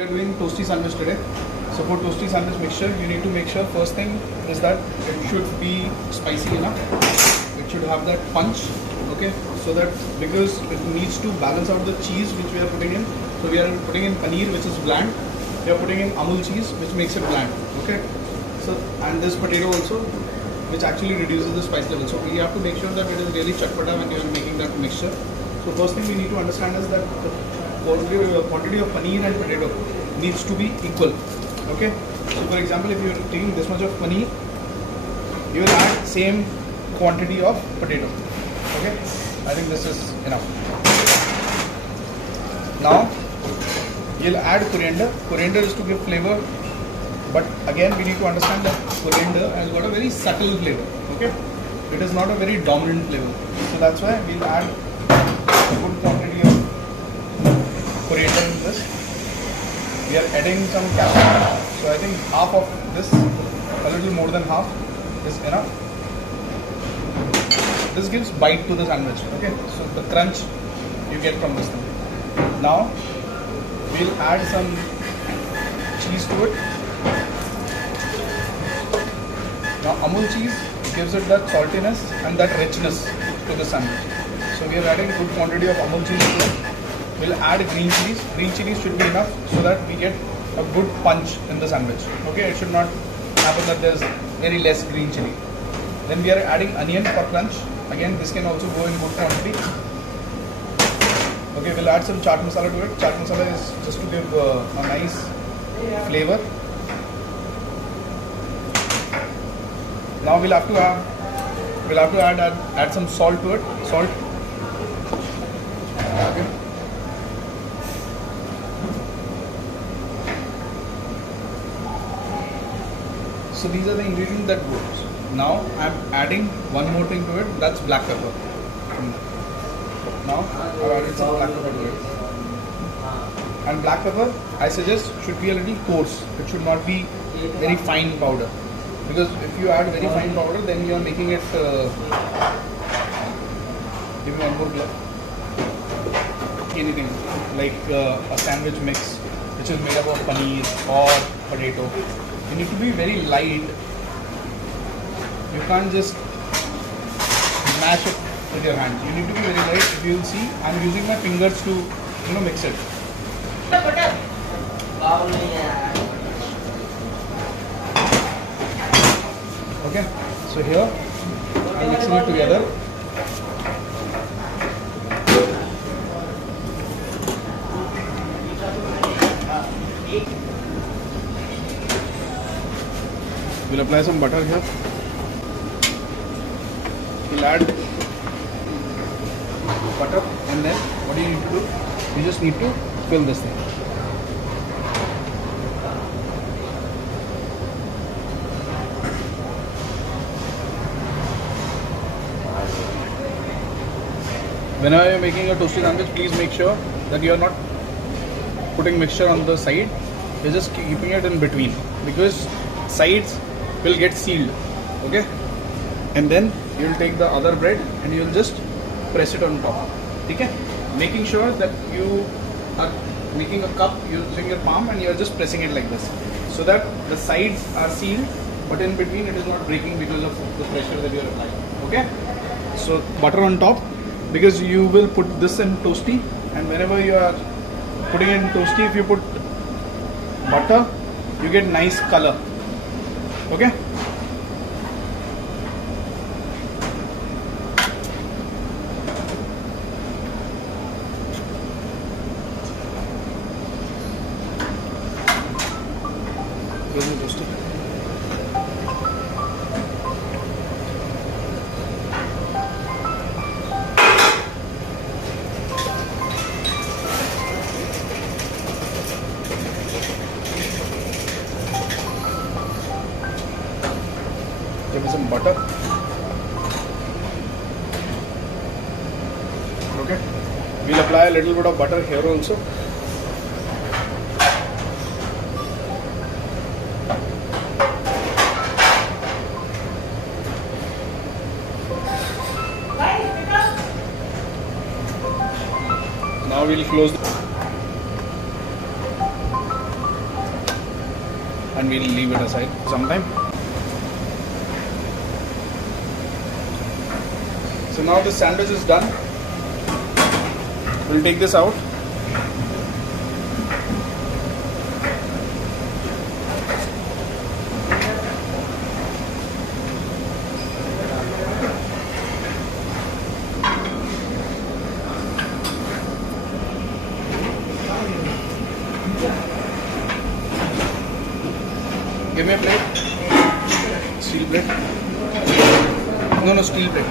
We are doing toasty sandwich today. So for toasty sandwich mixture, you need to make sure first thing is that it should be spicy enough. It should have that punch, okay? So that because it needs to balance out the cheese which we are putting in. So we are putting in paneer which is bland. We are putting in amul cheese which makes it bland, okay? So and this potato also which actually reduces the spice level. So we have to make sure that it is really chatpata when you are making that mixture. So first thing we need to understand is that the quantity of paneer and potato needs to be equal. Okay. So for example, if you are taking this much of paneer, you will add same quantity of potato. Okay. I think this is enough. Now you'll add coriander. Coriander is to give flavor, but again we need to understand that coriander has got a very subtle flavor. Okay. It is not a very dominant flavor. So that's why we'll add a good quantity of coriander in this. We are adding some capsicum. So I think half of this, a little more than half, is enough. This gives bite to the sandwich. Okay, so the crunch you get from this thing. Now we'll add some cheese to it. Now amul cheese gives it that saltiness and that richness to the sandwich. So we are adding good quantity of amul cheese to it. We'll add green chilies. Green chilies should be enough so that we get a good punch in the sandwich. Okay, it should not happen that there's very less green chili. Then we are adding onion for crunch. Again, this can also go in good quantity. Okay, we'll add some chaat masala to it. Chaat masala is just to give a nice flavor. Now we'll have to add some salt to it. Salt. Okay. So these are the ingredients that go. Now I'm adding one more thing to it, that's black pepper. Now I've added some black pepper to it. And black pepper, I suggest, should be a little coarse. It should not be very fine powder. Because if you add very fine powder, then you are making it... give me one more glove. Anything like a sandwich mix which is made up of paneer or potato. You need to be very light. You can't just mash it with your hands. You need to be very light. If you will see, I'm using my fingers to mix it. Okay, so here I'm mixing it together. We'll apply some butter here. We'll add butter, and then what do you need to do? You just need to fill this thing. Whenever you're making a toasty sandwich, please make sure that you are not putting mixture on the side. You're just keeping it in between, because sides will get sealed. Okay, and then you'll take the other bread and you'll just press it on top. Okay, making sure that you are making a cup using your palm and you're just pressing it like this, so that the sides are sealed, but in between it is not breaking because of the pressure that you're applying. Okay, so butter on top, because you will put this in toasty, and whenever you are putting in toasty, if you put butter, you get nice color. Okay. Here's the toaster. Give me some butter. Okay. We'll apply a little bit of butter here also. Now we'll close. and we'll leave it aside sometime. So now the sandwich is done. We'll take this out. Give me a plate. Steel plate. No, steel plate.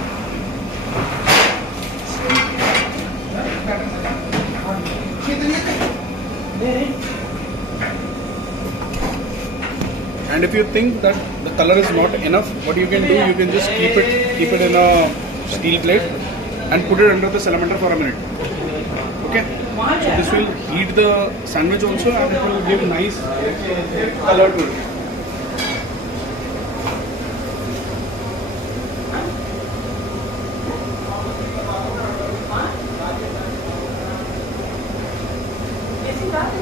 And if you think that the color is not enough, what you can do, you can just keep it in a steel plate and put it under the salamander for a minute. Okay? So this will heat the sandwich also, and it will give nice color to it.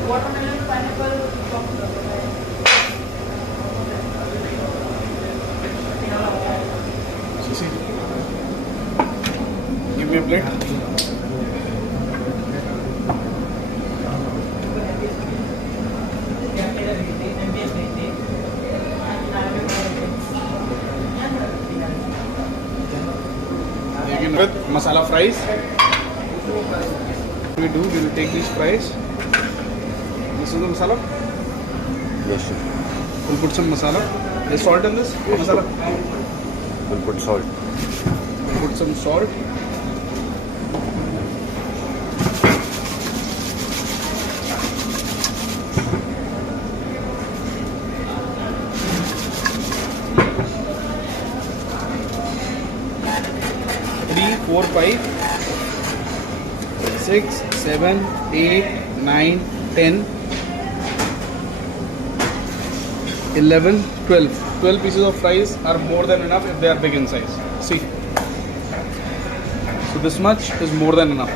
Watermelon, pineapple, So see, give me a plate. Begin with masala fries. We will take these fries. This is the masala? Yes, sir. We'll put some masala. There's salt in this? Masala? We'll put salt. We'll put some salt. Three, 4, 5, 6, 7, 8, 9, 10, 11, 12. 12 pieces of fries are more than enough if they are big in size. See. So this much is more than enough.